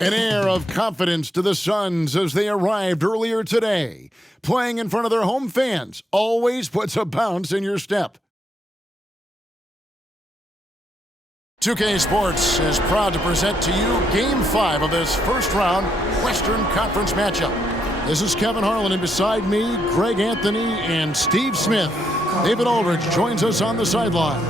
An air of confidence to the Suns as they arrived earlier today. Playing in front of their home fans always puts a bounce in your step. 2K Sports is proud to present to you Game 5 of this first-round Western Conference matchup. This is Kevin Harlan, and beside me, Greg Anthony and Steve Smith. David Aldridge joins us on the sidelines.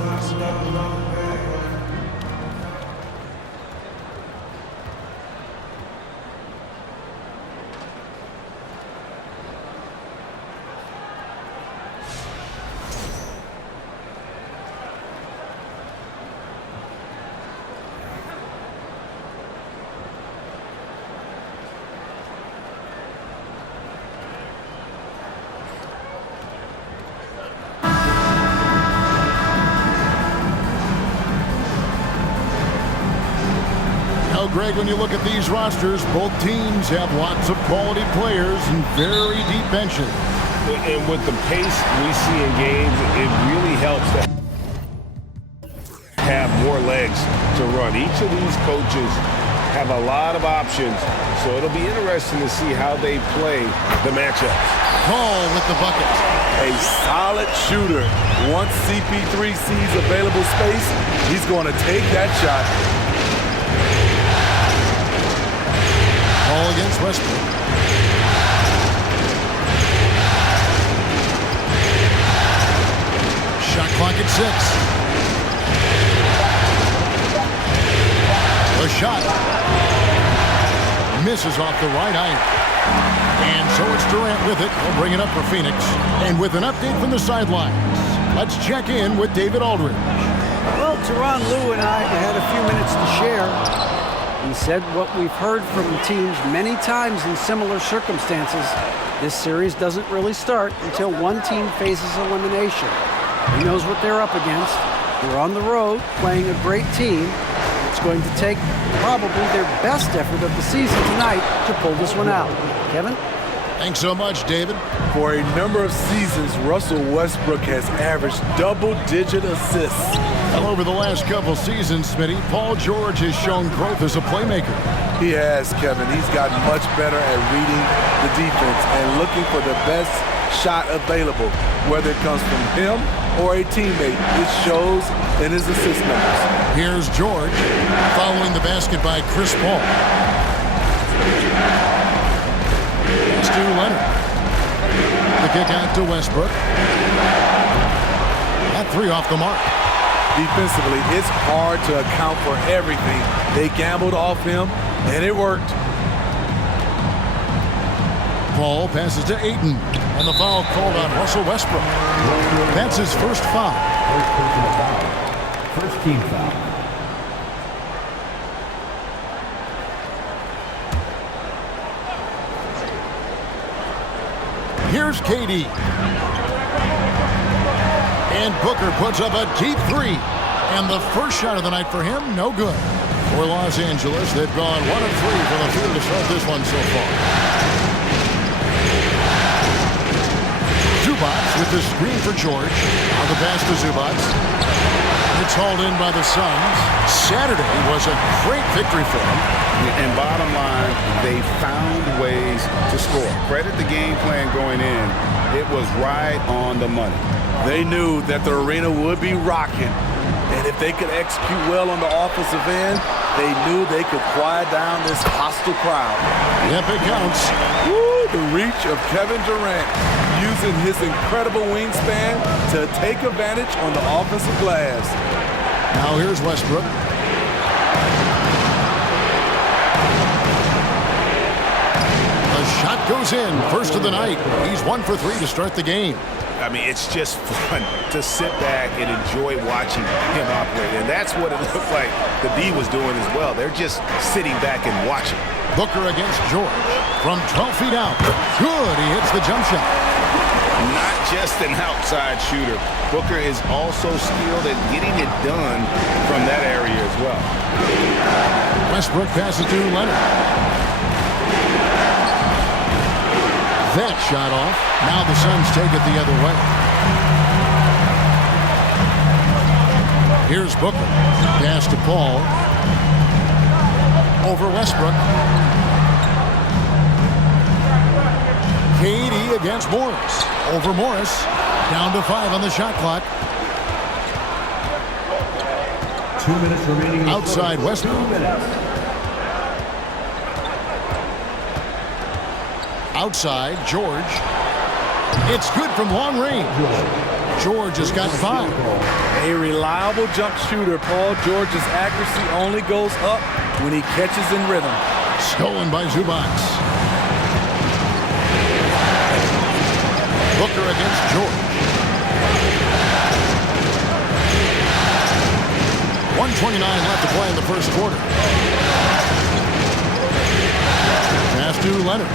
Greg, when you look at these rosters, both teams have lots of quality players and very deep benches. And with the pace we see in games, it really helps to have more legs to run. Each of these coaches have a lot of options, so it'll be interesting to see how they play the matchups. Paul with the bucket. A solid shooter. Once CP3 sees available space, he's going to take that shot. Ball against Westbrook. Shot clock at 6. The shot misses off the right iron. And so it's Durant with it. He'll bring it up for Phoenix. And with an update from the sidelines, let's check in with David Aldridge. Well, Tyronn Lue and I had a few minutes to share. He said what we've heard from teams many times in similar circumstances. This series doesn't really start until one team faces elimination. He knows what they're up against. They're on the road playing a great team. It's going to take probably their best effort of the season tonight to pull this one out. Kevin? Thanks so much, David. For a number of seasons, Russell Westbrook has averaged double-digit assists. Well, over the last couple seasons, Smitty, Paul George has shown growth as a playmaker. He has, Kevin. He's gotten much better at reading the defense and looking for the best shot available, whether it comes from him or a teammate. It shows in his assist numbers. Here's George following the basket by Chris Paul. It's to Leonard. The kick out to Westbrook. That three off the mark. Defensively, it's hard to account for everything. They gambled off him, and it worked. Paul passes to Ayton, and the foul called on Russell Westbrook. That's his first foul. First team foul. Here's KD. And Booker puts up a deep three. And the first shot of the night for him, no good. For Los Angeles, they've gone 1 of 3 from the field to start this one so far. Zubats with the screen for George. On the pass to Zubats. It's hauled in by the Suns. Saturday was a great victory for them. And bottom line, they found ways to score. Credit the game plan going in. It was right on the money. They knew that the arena would be rocking. And if they could execute well on the offensive end, they knew they could quiet down this hostile crowd. Yep, it counts. Woo, the reach of Kevin Durant, using his incredible wingspan to take advantage on the offensive glass. Now here's Westbrook. The shot goes in. First of the night. He's 1 for 3 to start the game. I mean, it's just fun to sit back and enjoy watching him operate. And that's what it looked like the D was doing as well. They're just sitting back and watching. Booker against George. From 12 feet out. Good. He hits the jump shot. Not just an outside shooter. Booker is also skilled at getting it done from that area as well. Westbrook passes to Leonard. That shot off. Now the Suns take it the other way. Here's Booker. Pass to Paul. over Westbrook. KD against Morris. Over Morris. Down to 5 on the shot clock. 2 minutes remaining. Outside Westbrook. Outside George. It's good from long range. George has got 5. A reliable jump shooter. Paul George's accuracy only goes up when he catches in rhythm. Stolen by Zubac. Booker against George. 1:29 left to play in the first quarter. Pass to Leonard.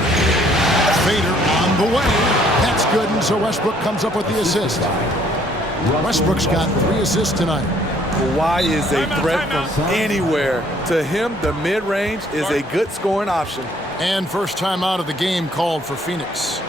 Fader on the way. That's good, and so Westbrook comes up with the assist. Westbrook's got 3 assists tonight. Kawhi is a threat from anywhere. To him, the mid-range is a good scoring option. And first time out of the game called for Phoenix.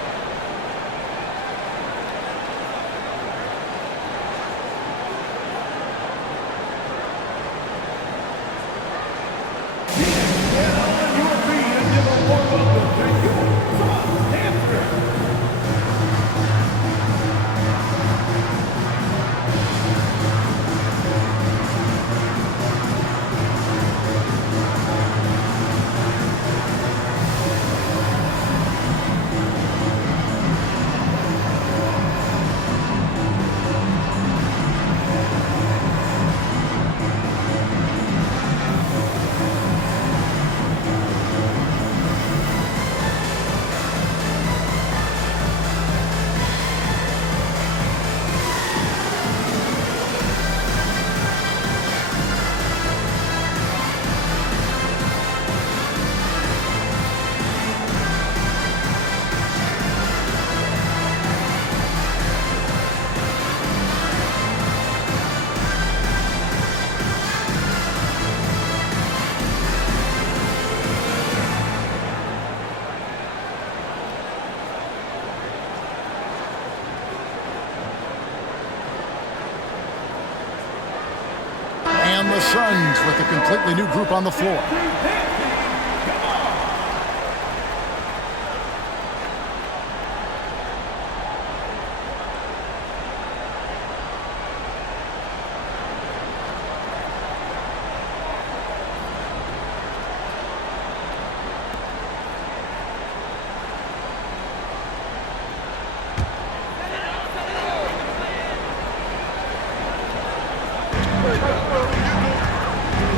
And the Suns with a completely new group on the floor.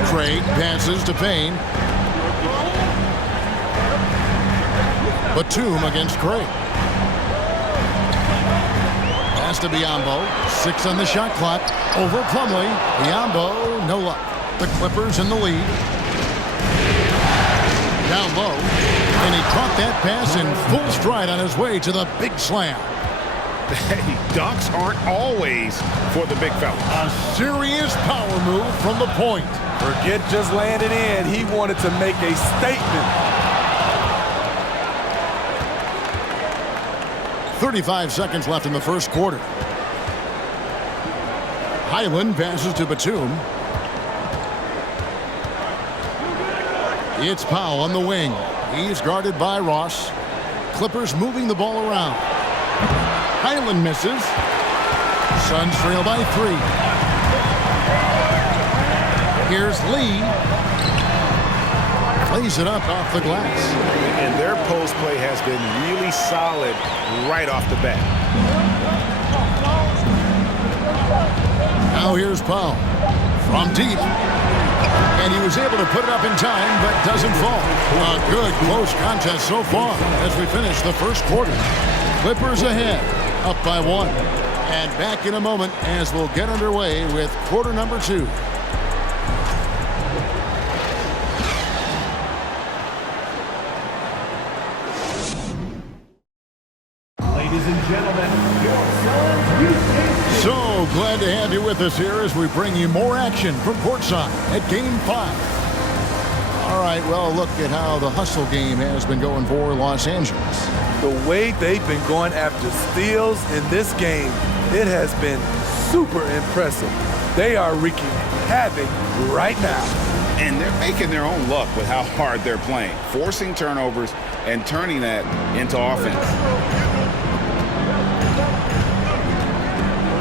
Craig passes to Payne. Batum against Craig. Pass to Biyombo. 6 on the shot clock. Over Plumlee. Biyombo, no luck. The Clippers in the lead. Down low. And he caught that pass in full stride on his way to the big slam. Hey, dunks aren't always for the big fella. A serious power move from the point. Forget just landing in. He wanted to make a statement. 35 seconds left in the first quarter. Highland passes to Batum. It's Powell on the wing. He's guarded by Ross. Clippers moving the ball around. Highland misses. Suns trail by 3. Here's Lee. Plays it up off the glass. And their post play has been really solid right off the bat. Now here's Powell from deep. And he was able to put it up in time, but doesn't fall. A good close contest so far as we finish the first quarter. Clippers ahead, up by 1. And back in a moment as we'll get underway with quarter number 2. Ladies and gentlemen, your Suns. So glad to have you with us here as we bring you more action from courtside at Game 5. All right, well, look at how the hustle game has been going for Los Angeles. The way they've been going after steals in this game, it has been super impressive. They are wreaking havoc right now. And they're making their own luck with how hard they're playing, forcing turnovers and turning that into offense.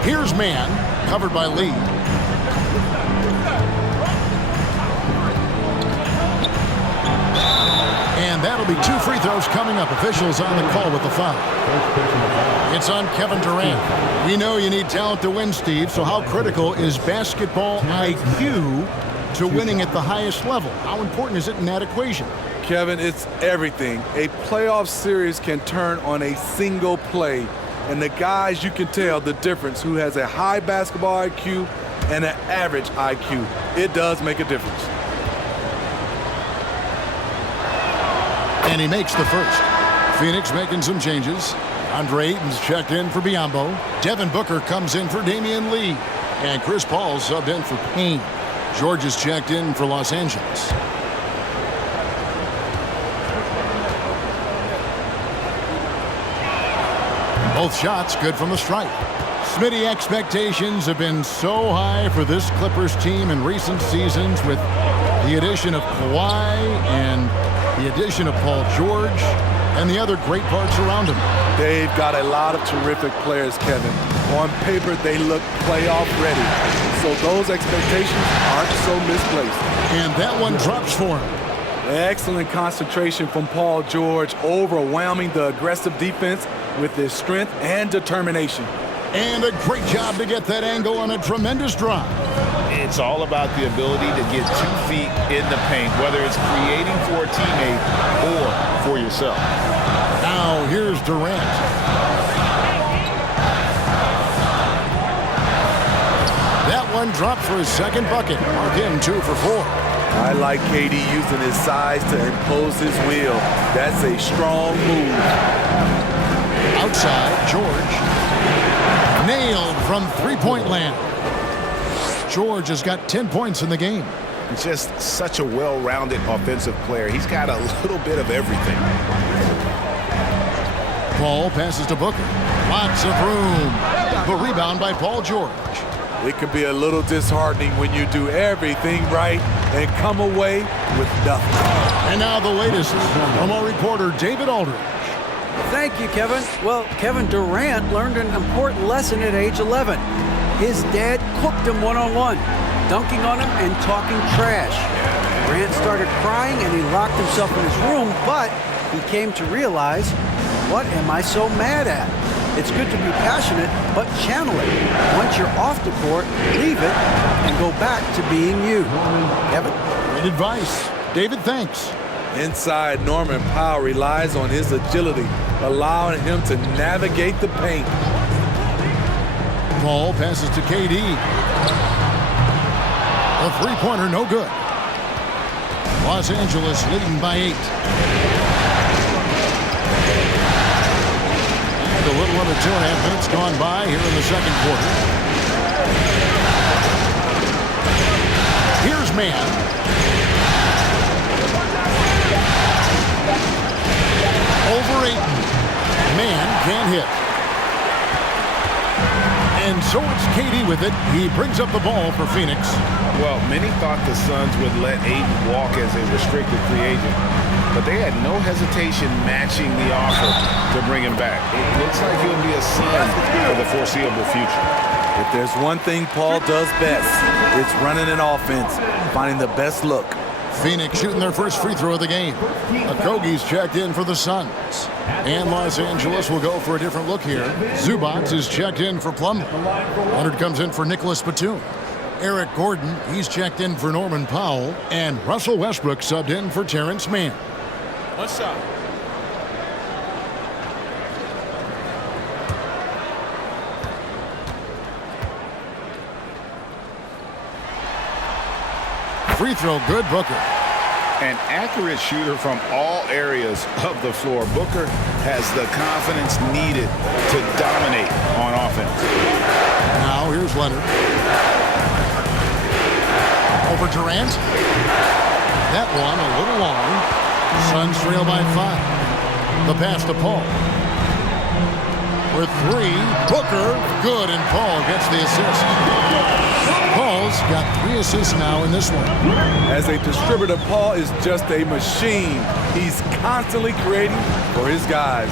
Here's man, covered by Lee. And that'll be 2 free throws coming up. Officials on the call with the foul. It's on Kevin Durant. We know you need talent to win, Steve, so how critical is basketball IQ to winning at the highest level? How important is it in that equation? Kevin, it's everything. A playoff series can turn on a single play. And the guys, you can tell the difference who has a high basketball IQ and an average IQ. It does make a difference. And he makes the first. Phoenix making some changes. Andre Ayton's checked in for Biyombo. Devin Booker comes in for Damian Lee. And Chris Paul subbed in for Payne. George is checked in for Los Angeles. Both shots good from the stripe. Smitty, expectations have been so high for this Clippers team in recent seasons with the addition of Kawhi and the addition of Paul George and the other great parts around him. They've got a lot of terrific players, Kevin. On paper, they look playoff ready. So those expectations aren't so misplaced. And that one drops for him. Excellent concentration from Paul George, overwhelming the aggressive defense with his strength and determination. And a great job to get that angle on a tremendous drive. It's all about the ability to get 2 feet in the paint, whether it's creating for a teammate or for yourself. Now here's Durant. That one dropped for his second bucket. Mark him 2 for 4. I like KD using his size to impose his will. That's a strong move. Outside, George. Nailed from three-point land. George has got 10 points in the game. Just such a well-rounded offensive player. He's got a little bit of everything. Paul passes to Booker. Lots of room. The rebound by Paul George. It can be a little disheartening when you do everything right and come away with nothing. And now the latest from our reporter, David Aldridge. Thank you, Kevin. Well, Kevin Durant learned an important lesson at age 11. His dad cooked him one-on-one, dunking on him and talking trash. Durant started crying and he locked himself in his room, but he came to realize, what am I so mad at? It's good to be passionate, but channel it. Once you're off the court, leave it and go back to being you. Kevin? Great advice. David, thanks. Inside, Norman Powell relies on his agility, allowing him to navigate the paint. Paul passes to KD. A three-pointer, no good. Los Angeles leading by 8. And a little under 2.5 minutes gone by here in the second quarter. Here's man. Over 8. Man can't hit. And so it's KD with it. He brings up the ball for Phoenix. Well, many thought the Suns would let Ayton walk as a restricted free agent, but they had no hesitation matching the offer to bring him back. It looks like he'll be a Sun for the foreseeable future. If there's one thing Paul does best, it's running an offense, finding the best look. Phoenix shooting their first free throw of the game. Okogie's checked in for the Suns. And Los Angeles will go for a different look here. Zubac is checked in for Plumlee. Leonard comes in for Nicholas Batum. Eric Gordon, he's checked in for Norman Powell. And Russell Westbrook subbed in for Terrence Mann. What's up? Free throw good, Booker. An accurate shooter from all areas of the floor. Booker has the confidence needed to dominate on offense. Now here's Leonard. Over Durant. That one a little long. Suns trail by 5. The pass to Paul. with 3. Booker, good, and Paul gets the assist. Paul's got 3 assists now in this one. As a distributor, Paul is just a machine. He's constantly creating for his guys.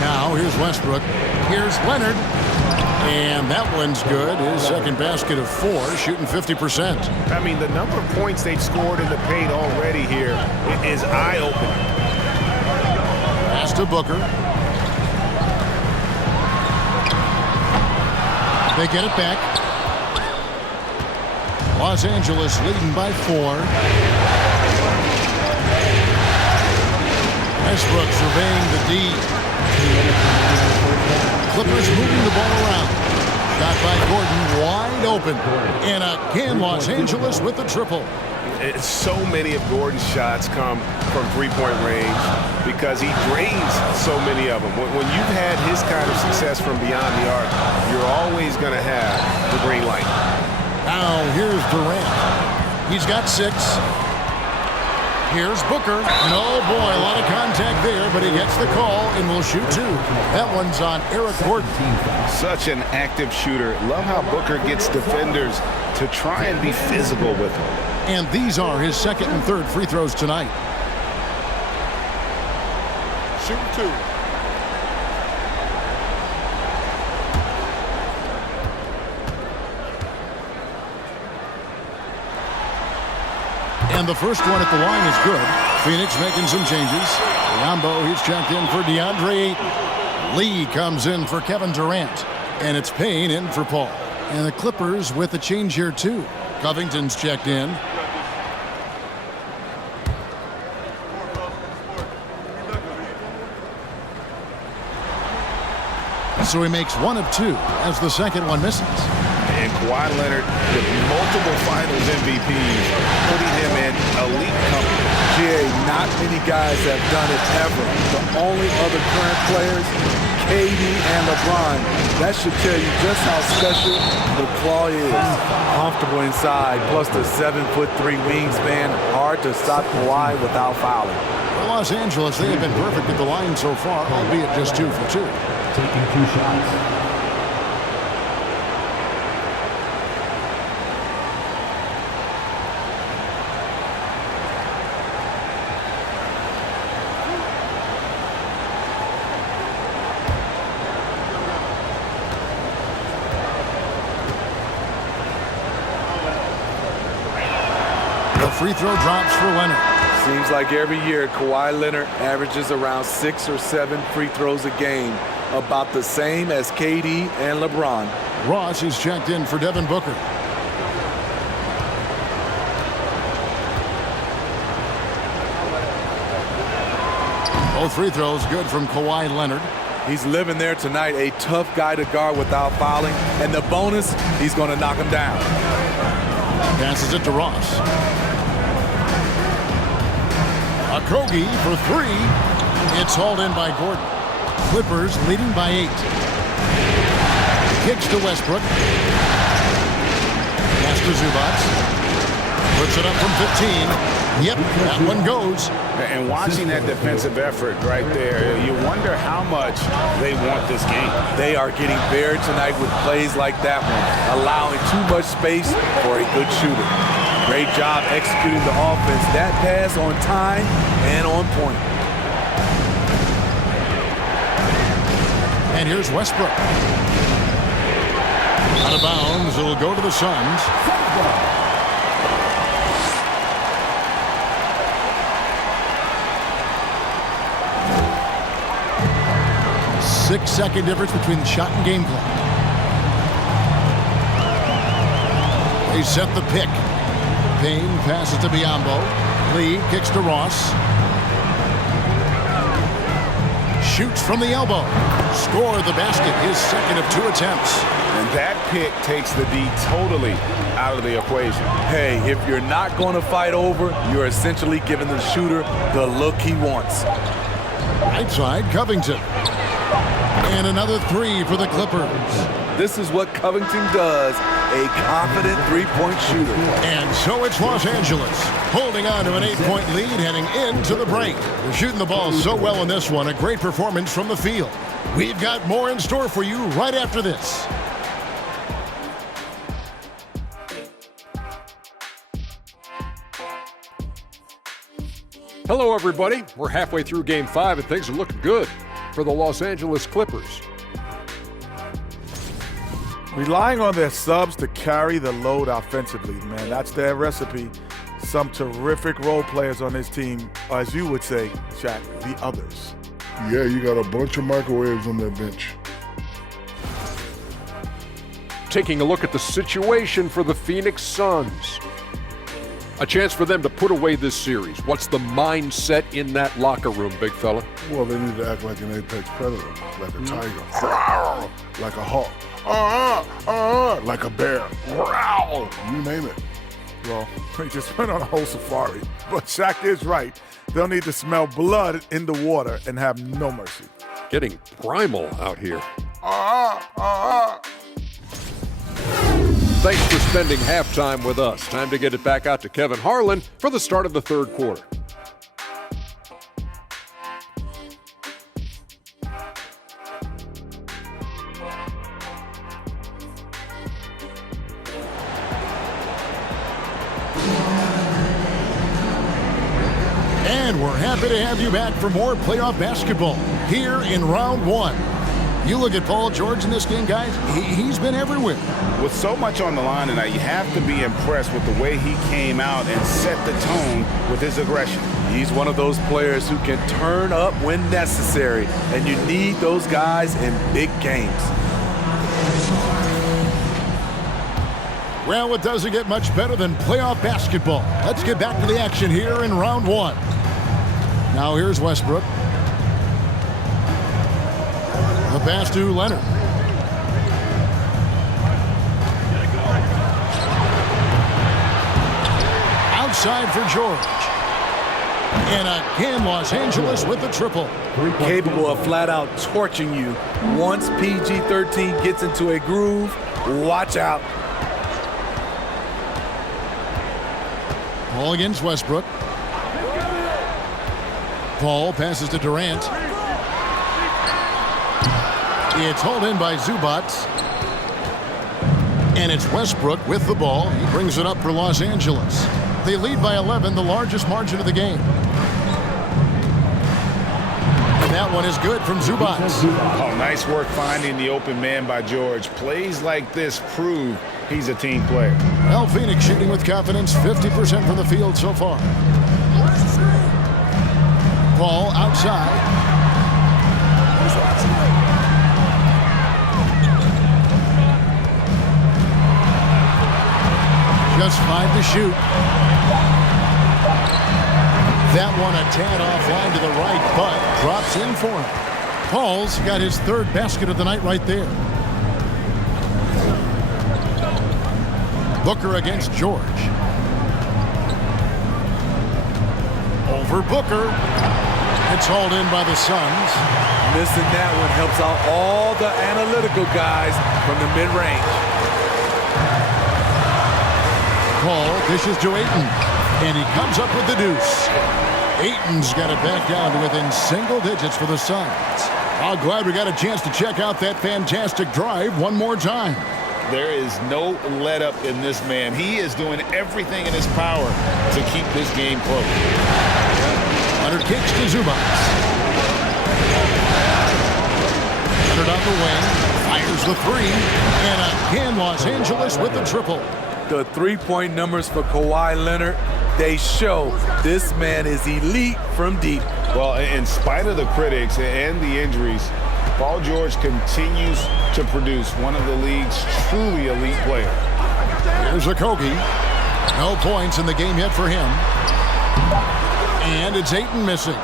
Now here's Westbrook. Here's Leonard. And that one's good. His second basket of 4, shooting 50%. I mean, the number of points they've scored in the paint already here is eye-opening. Pass to Booker. They get it back. Los Angeles leading by 4. Westbrook surveying the D. Clippers moving the ball around. Shot by Gordon, wide open. And again, Los Angeles with the triple. So many of Gordon's shots come from three-point range because he drains so many of them. When you've had his kind of success from beyond the arc, you're always going to have the green light. Now here's Durant. He's got 6. Here's Booker. And oh boy, a lot of contact there, but he gets the call and will shoot 2. That one's on Eric Gordon. Such an active shooter. Love how Booker gets defenders to try and be physical with him. And these are his second and third free throws tonight. Shoot 2. And the first one at the line is good. Phoenix making some changes. Biombo, he's checked in for DeAndre Ayton. Lee comes in for Kevin Durant. And it's Payne in for Paul. And the Clippers with a change here too. Covington's checked in. So he makes 1 of 2 as the second one misses. And Kawhi Leonard with multiple finals MVPs, putting him in elite company. Not many guys have done it ever. The only other current players, KD and LeBron. That should tell you just how special the Claw is. Comfortable inside, plus the 7'3" wingspan. Hard to stop Kawhi without fouling. For Los Angeles, they have been perfect at the line so far, albeit just 2 for 2. Taking 2 shots. The free throw drops for Leonard. Seems like every year Kawhi Leonard averages around 6 or 7 free throws a game, about the same as KD and LeBron. Ross is checked in for Devin Booker. Both free throws good from Kawhi Leonard. He's living there tonight, a tough guy to guard without fouling, and the bonus, he's going to knock him down. Passes it to Ross. Okogie for 3. It's hauled in by Gordon. Clippers leading by 8. Kicks to Westbrook. Pass to Zubac. Puts it up from 15. Yep, that one goes. And watching that defensive effort right there, you wonder how much they want this game. They are getting buried tonight with plays like that one, allowing too much space for a good shooter. Great job executing the offense. That pass on time and on point. And here's Westbrook. Out of bounds, it'll go to the Suns. 6-second difference between the shot and game clock. They set the pick. Payne passes to Biombo. Lee kicks to Ross. Shoots from the elbow. Score the basket, his second of 2 attempts. And that pick takes the D totally out of the equation. Hey, if you're not going to fight over, you're essentially giving the shooter the look he wants. Right side, Covington. And another 3 for the Clippers. This is what Covington does a confident three-point shooter. And so it's Los Angeles holding on to an 8-point lead heading into the break. They're shooting the ball so well in this one. A great performance from the field. We've got more in store for you right after this. Hello, everybody. We're halfway through Game 5, and things are looking good for the Los Angeles Clippers. Relying on their subs to carry the load offensively, man. That's their recipe. Some terrific role players on this team, or as you would say, Shaq, the others. Yeah, you got a bunch of microwaves on that bench. Taking a look at the situation for the Phoenix Suns. A chance for them to put away this series. What's the mindset in that locker room, big fella? Well, they need to act like an apex predator, like a tiger, like a hawk, like a bear, you name it. Well, they just went on a whole safari. But Shaq is right. They'll need to smell blood in the water and have no mercy. Getting primal out here. Thanks for spending halftime with us. Time to get it back out to Kevin Harlan for the start of the third quarter. And we're happy to have you back for more playoff basketball here in round one. You look at Paul George in this game, guys, he's been everywhere. With so much on the line tonight, you have to be impressed with the way he came out and set the tone with his aggression. He's one of those players who can turn up when necessary, and you need those guys in big games. Well, it doesn't get much better than playoff basketball. Let's get back to the action here in round one. Now here's Westbrook. The pass to Leonard. Outside for George. And again, Los Angeles with the triple. Capable of flat out torching you. Once PG-13 gets into a groove, watch out. Paul against Westbrook. Paul passes to Durant. It's hauled in by Zubac. And it's Westbrook with the ball. He brings it up for Los Angeles. They lead by 11, the largest margin of the game. And that one is good from Zubac. Oh, nice work finding the open man by George. Plays like this prove he's a team player. Well, Phoenix shooting with confidence, 50% from the field so far. Paul outside. Just 5 to shoot. That one a tad offline to the right, but drops in for him. Paul's got his third basket of the night right there. Booker against George. Over Booker. It's hauled in by the Suns. Missing that one helps out all the analytical guys from the mid-range. Paul dishes to Ayton, and he comes up with the deuce. Ayton's got it back down to within single digits for the Suns. I'm glad we got a chance to check out that fantastic drive one more time. There is no let-up in this man. He is doing everything in his power to keep this game close. Leonard kicks to Zubac. Leonard on the wing, fires the three, and again Los Angeles with the triple. The three-point numbers for Kawhi Leonard, they show this man is elite from deep. Well, in spite of the critics and the injuries, Paul George continues to produce one of the league's truly elite players. Here's Okogie. No points in the game yet for him. And it's Ayton missing.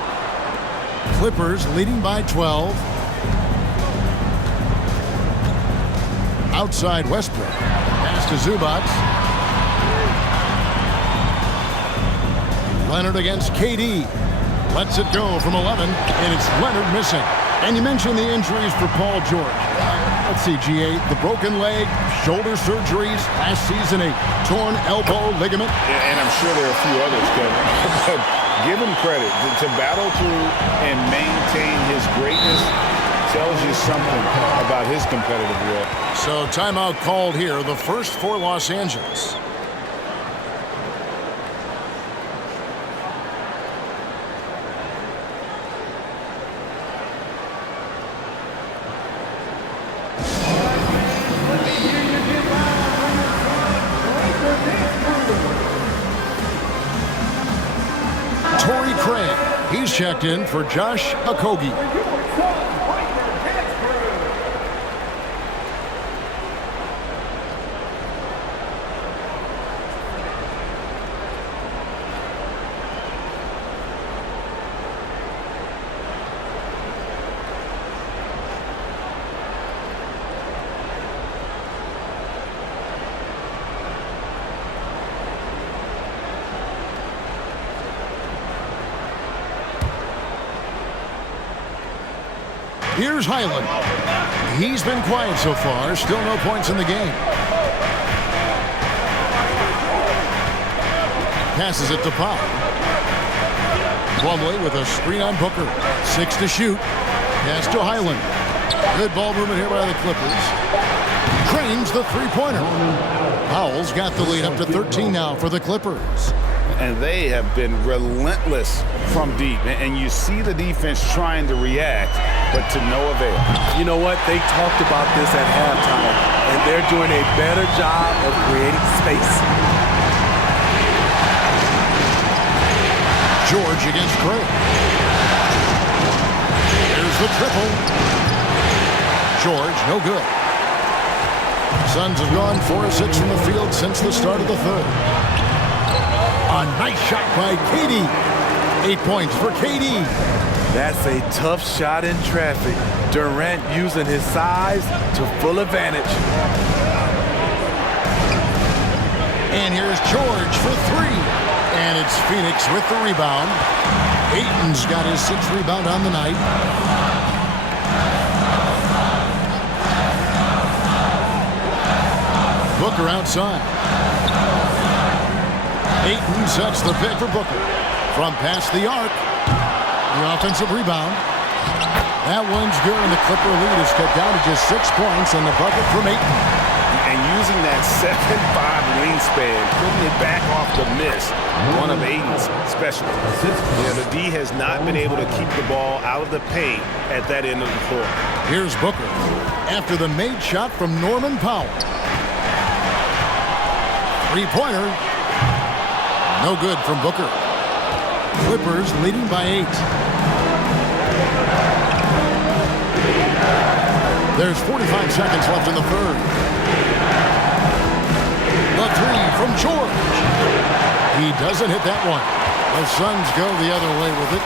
Clippers leading by 12. Outside Westbrook. Pass to Zubac. Leonard against KD. Lets it go from 11, and it's Leonard missing. And you mentioned the injuries for Paul George. Let's see, GA, the broken leg, shoulder surgeries, last season a torn elbow ligament. And I'm sure there are a few others, Kevin. But give him credit. To battle through and maintain his greatness tells you something about his competitive will. So timeout called here, the first for Los Angeles. He's checked in for Josh Okogie. Here's Highland. He's been quiet so far. Still no points in the game. Passes it to Powell. Plumlee with a screen on Booker. 6 to shoot. Pass to Highland. Good ball movement here by the Clippers. Cranes the three-pointer. Powell's got the lead up to 13 now for the Clippers. And they have been relentless from deep. And you see the defense trying to react, but to no avail. You know what? They talked about this at halftime, and they're doing a better job of creating space. George against Craig. Here's the triple. George, no good. Suns have gone 4 of 6 from the field since the start of the third. A nice shot by KD. 8 points for KD. That's a tough shot in traffic. Durant using his size to full advantage. And here's George for 3. And it's Phoenix with the rebound. Ayton's got his 6th rebound on the night. Booker outside. Ayton sets the pick for Booker. From past the arc. The offensive rebound. That one's good, and the Clipper lead is cut down to just 6 points, and the bucket from Ayton. And using that 7'5" wingspan, putting it back off the miss, one of Ayton's specialties. Yeah, the D has not been able to keep the ball out of the paint at that end of the floor. Here's Booker after the made shot from Norman Powell. Three-pointer. No good from Booker. Clippers leading by 8. There's 45 seconds left in the third. The 3 from George. He doesn't hit that one. The Suns go the other way with it.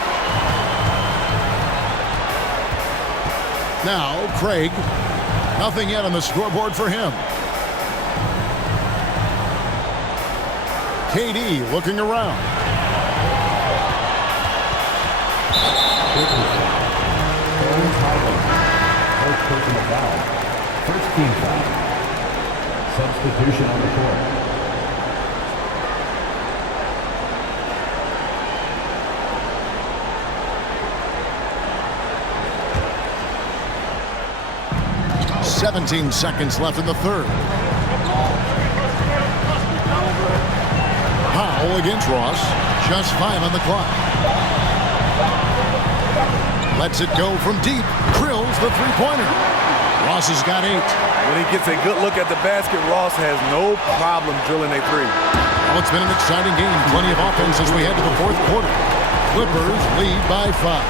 Now, Craig. Nothing yet on the scoreboard for him. KD looking around. Personal foul. First team foul. Substitution on the court. "17 seconds left in the third. Powell against Ross. Just 5 on the clock. Lets it go from deep. Drills the three-pointer. Ross has got 8. When he gets a good look at the basket, Ross has no problem drilling a 3. Well, it's been an exciting game. Plenty of offense as we head to the fourth quarter. Clippers lead by 5.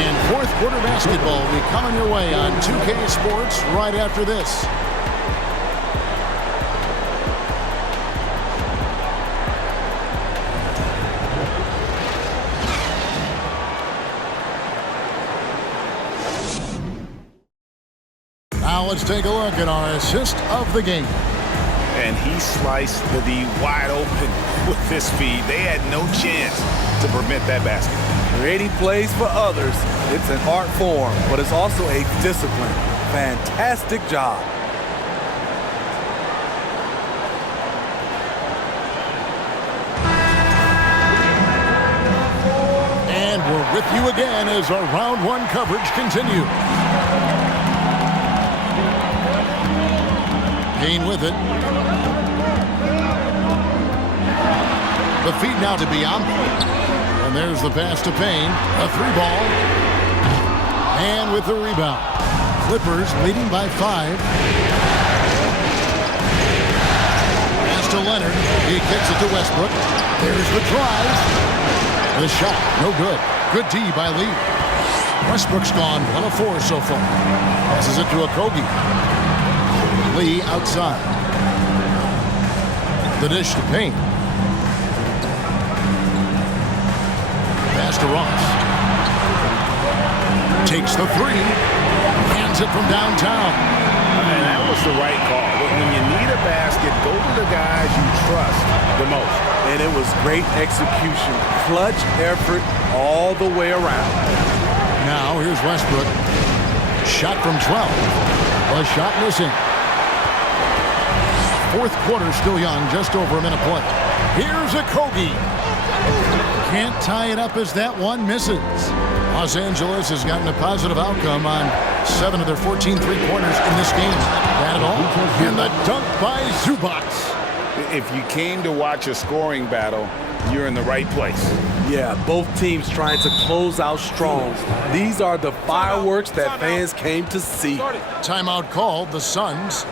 And fourth quarter basketball will be coming your way on 2K Sports right after this. Now let's take a look at our assist of the game. And he sliced the D wide open with this feed. They had no chance to prevent that basket. Creating plays for others, it's an art form, but it's also a discipline. fantastic job. And we're with you again as our round one coverage continues. Payne with it. The feed now to Biombo. And there's the pass to Payne. A 3-ball. And with the rebound. Clippers leading by 5. Pass to Leonard. He kicks it to Westbrook. There's the drive. The shot, no good. Good D by Lee. Westbrook's gone 1 of 4 so far. Passes it to Okogie. Lee outside. The dish to Payne. Pass to Ross. Takes the 3. Hands it from downtown. And that was the right call. When you need a basket, go to the guys you trust the most. And it was great execution. Clutch effort all the way around. Now here's Westbrook. Shot from 12. A shot missing. Fourth quarter still young, just over a minute play. Here's Okogie. Can't tie it up as that one misses. Los Angeles has gotten a positive outcome on 7 of their 14 three-pointers in this game. That at all. And the dunk by Zubac. If you came to watch a scoring battle, you're in the right place. Yeah, both teams trying to close out strong. These are the fireworks that fans came to see. Timeout called, the Suns.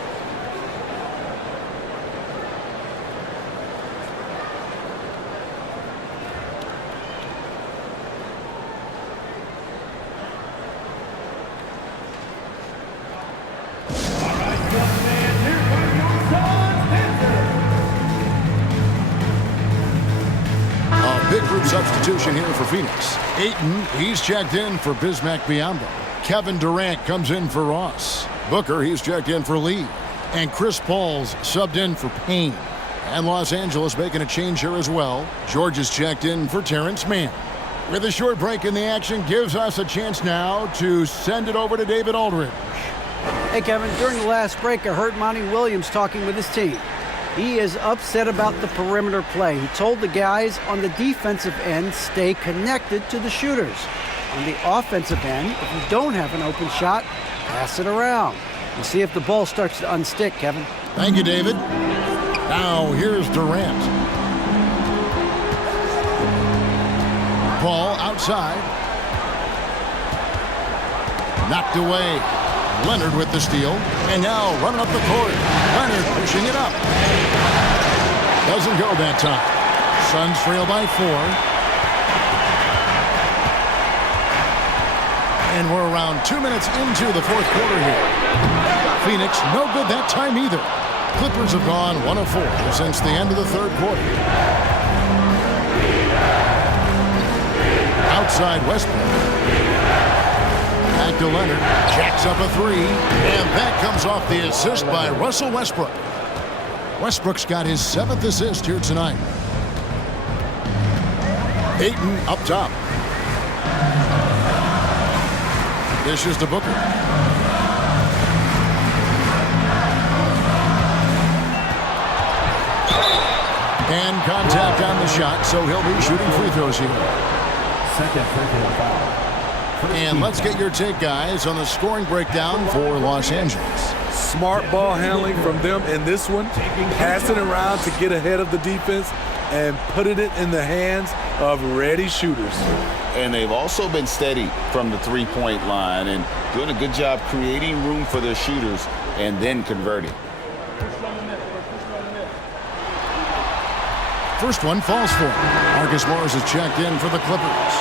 Substitution here for Phoenix. Ayton, he's checked in for Bismack Biyombo. Kevin Durant comes in for Ross. Booker, he's checked in for Lee. And Chris Paul's subbed in for Payne. And Los Angeles making a change here as well. George is checked in for Terrence Mann. With a short break in the action, gives us a chance now to send it over to David Aldridge. Hey, Kevin, during the last break, I heard Monty Williams talking with his team. He is upset about the perimeter play. He told the guys on the defensive end, stay connected to the shooters. On the offensive end, if you don't have an open shot, pass it around. And see if the ball starts to unstick, Kevin. Thank you, David. Now, here's Durant. Ball outside. Knocked away. Leonard with the steal. And now running up the court. Leonard pushing it up. Doesn't go that time. Suns trail by 4. And we're around 2 minutes into the fourth quarter here. Phoenix, no good that time either. Clippers have gone 1 of 4 since the end of the third quarter. Outside Westbrook. Back to Leonard. Jacks up a 3. And that comes off the assist by Russell Westbrook. Westbrook's got his 7th assist here tonight. Ayton up top. Dishes to Booker. And contact on the shot, so he'll be shooting free throws here. Second personal foul. And let's get your take, guys, on the scoring breakdown for Los Angeles. Smart ball handling from them in this one. Passing around to get ahead of the defense and putting it in the hands of ready shooters. And they've also been steady from the three-point line and doing a good job creating room for their shooters and then converting. First one falls for him. Marcus Morris is checked in for the Clippers.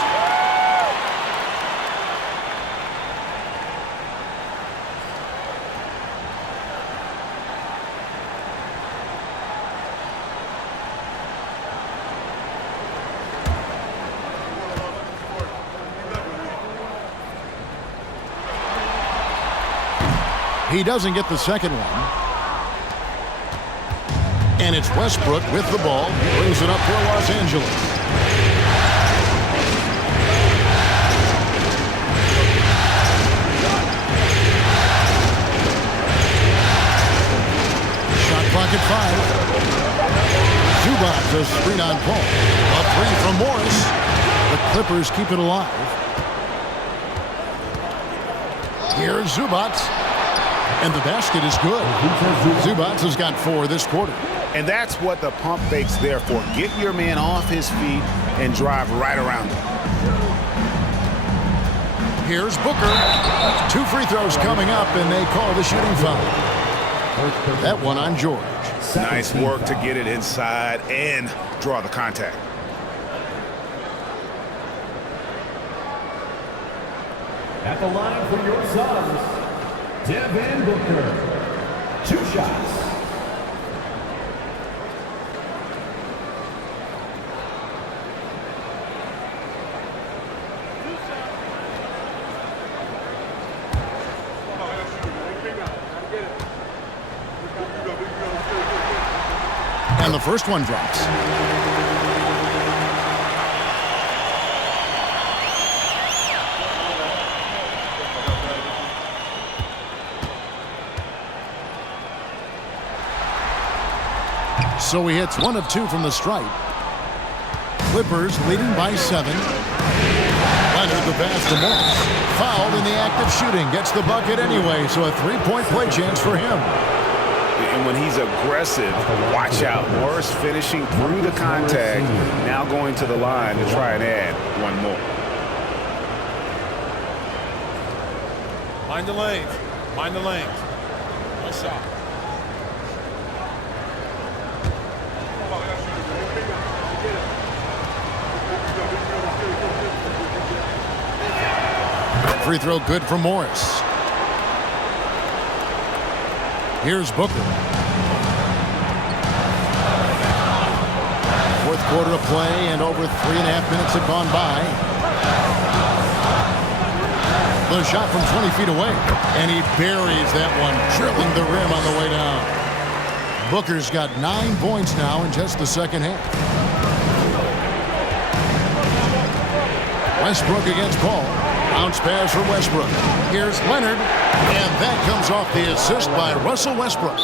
He doesn't get the second one. And it's Westbrook with the ball. He brings it up for Los Angeles. screen on Paul. A three from Morris. The Clippers keep it alive. Here's Zubac. And the basket is good. Zubac has got 4 this quarter. And that's what the pump fake's there for. Get your man off his feet and drive right around him. Here's Booker. 2 free throws coming up, and they call the shooting foul. That one on George. Nice work to get it inside and draw the contact. At the line for your Suns, Devin Booker. 2 shots. And the first one drops. So he hits 1 of 2 from the stripe. Clippers leading by 7. Leonard the pass to Morris. Fouled in the act of shooting. Gets the bucket anyway, so a 3-point play chance for him. And when he's aggressive, watch out. Morris finishing through the contact, now going to the line to try and add 1 more. Mind the lanes. Mind the lanes. No shot. Free throw good for Morris. Here's Booker. 4th quarter of play, and over 3.5 minutes have gone by. The shot from 20 feet away, and he buries that one, drilling the rim on the way down. Booker's got 9 points now in just the second half. Westbrook against Paul. Bounce pass for Westbrook. Here's Leonard, and that comes off the assist by Russell Westbrook.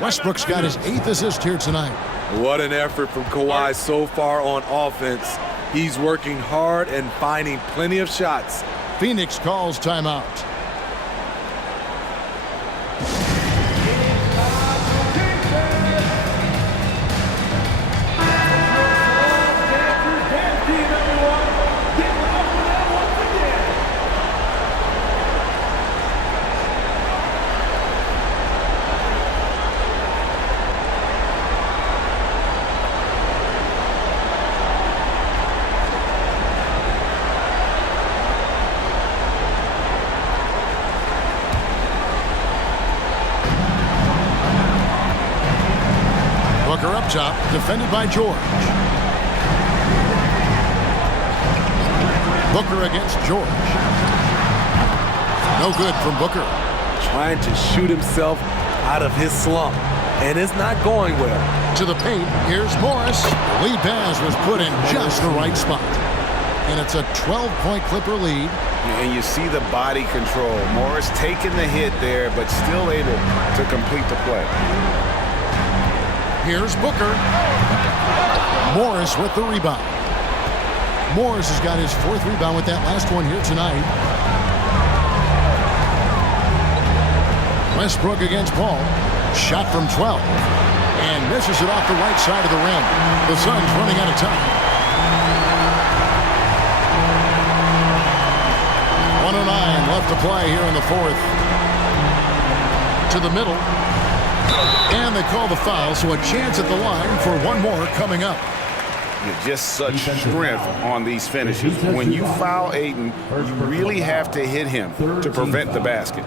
Westbrook's got his 8th assist here tonight. What an effort from Kawhi so far on offense. He's working hard and finding plenty of shots. Phoenix calls timeout. Booker up top, defended by George. Booker against George. No good from Booker. Trying to shoot himself out of his slump, and it's not going well. To the paint, here's Morris. Lead pass was put in just the right spot. And it's a 12-point Clipper lead. And you see the body control. Morris taking the hit there, but still able to complete the play. Here's Booker. Morris with the rebound. Morris has got his 4th rebound with that last one here tonight. Westbrook against Paul. Shot from 12. And misses it off the right side of the rim. The Suns running out of time. 1:09 left to play here in the 4th. To the middle. And they call the foul, so a chance at the line for 1 more coming up. Just such strength on these finishes. When you foul Ayton, you really have to hit him to prevent the basket.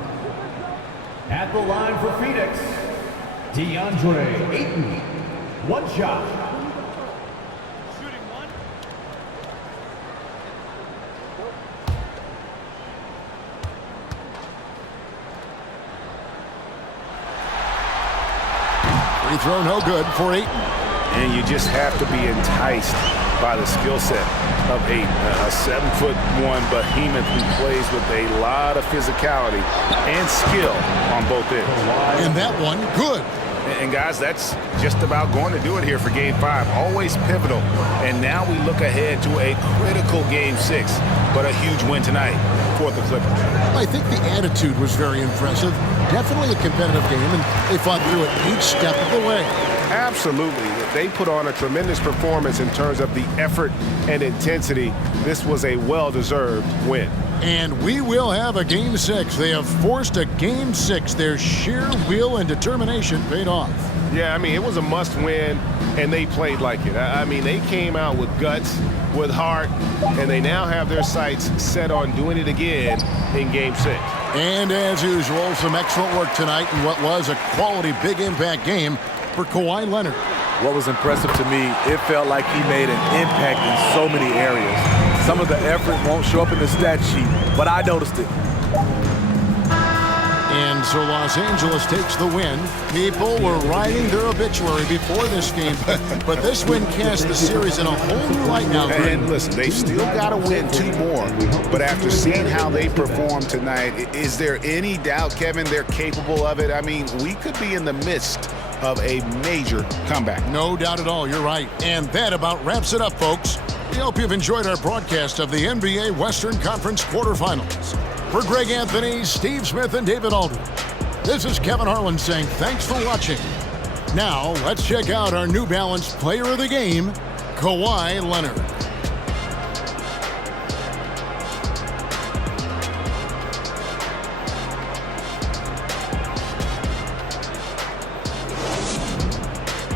At the line for Phoenix, DeAndre Ayton. 1 shot. Free throw no good for Ayton. And you just have to be enticed by the skill set of Ayton. A 7'1" behemoth who plays with a lot of physicality and skill on both ends. And that one, good. And guys, that's just about going to do it here for Game 5. Always pivotal. And now we look ahead to a critical Game 6, but a huge win tonight for the Clippers. I think the attitude was very impressive. Definitely a competitive game, and they fought through it each step of the way. Absolutely. They put on a tremendous performance in terms of the effort and intensity. This was a well-deserved win. And we will have a Game 6. They have forced a Game 6. Their sheer will and determination paid off. Yeah, I mean, it was a must-win, and they played like it. I mean, they came out with guts, with heart, and they now have their sights set on doing it again in Game 6. And as usual, some excellent work tonight in what was a quality big impact game for Kawhi Leonard. What was impressive to me, it felt like he made an impact in so many areas. Some of the effort won't show up in the stat sheet, but I noticed it. And so Los Angeles takes the win. People were writing their obituary before this game, but this win cast the series in a whole new light now. And listen, they've still got to win 2 more, but after seeing how they performed tonight, is there any doubt, Kevin, they're capable of it? I mean, we could be in the midst of a major comeback. No doubt at all, you're right. And that about wraps it up, folks. We hope you've enjoyed our broadcast of the NBA Western Conference quarterfinals. For Greg Anthony, Steve Smith, and David Aldridge, this is Kevin Harlan saying thanks for watching. Now, let's check out our New Balance Player of the Game, Kawhi Leonard.